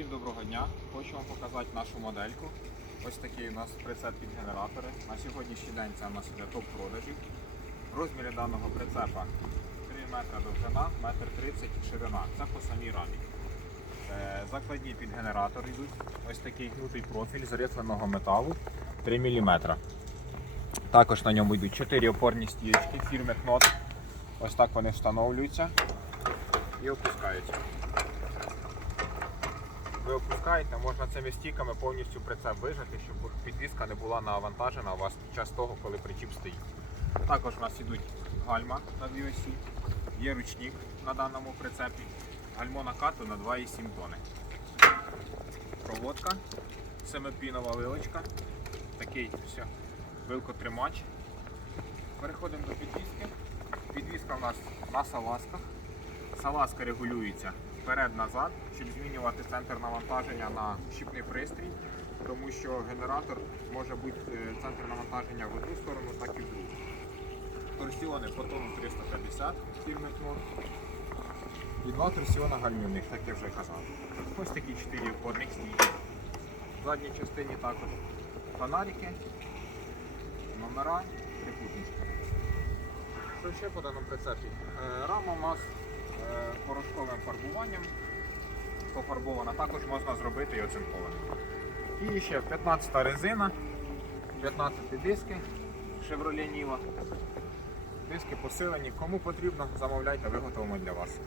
Всім доброго дня! Хочу вам показати нашу модельку. Ось такий у нас прицеп під генератори. На сьогоднішній день це у нас іде топ продажів. Розміри даного прицепа 3 метри довжина, 1,30 м ширина. Це по самій рамі. Е, Закладні під генератор йдуть. Ось такий гнутий профіль з рифленого металу 3 мм. Також на ньому йдуть 4 опорні стієчки фірми Knot. Ось так вони встановлюються і опускаються. Ви опускаєте, можна цими стіками повністю прицеп вижати, щоб підвізка не була навантажена у вас під час того, коли причіп стоїть. Також у нас ідуть гальма на дві осі, є ручник на даному прицепі, гальмо накату на 2,7 тони. Проводка, семипінова вилочка, такий все, вилкотримач. Переходимо до підвіски. Підвізка у нас на салазках. Салазка регулюється вперед-назад, щоб змінювати центр навантаження на щіпний пристрій, тому що генератор може бути е, центр навантаження в одну сторону, так і в другу. Торсіони по тону 350 фірми Кнор. І два торсіона гальмівних, так я вже казав. Ось такі чотири входних стійки. В задній частині також фонарики, номера, трикутнички. Що ще по даному прицепі? Е, Рама у нас порошковим фарбуванням пофарбована, також можна зробити і оцинкованим. І ще 15 резина, 15 диски Chevrolet Niva. Диски посилені. Кому потрібно, замовляйте, виготовимо для вас.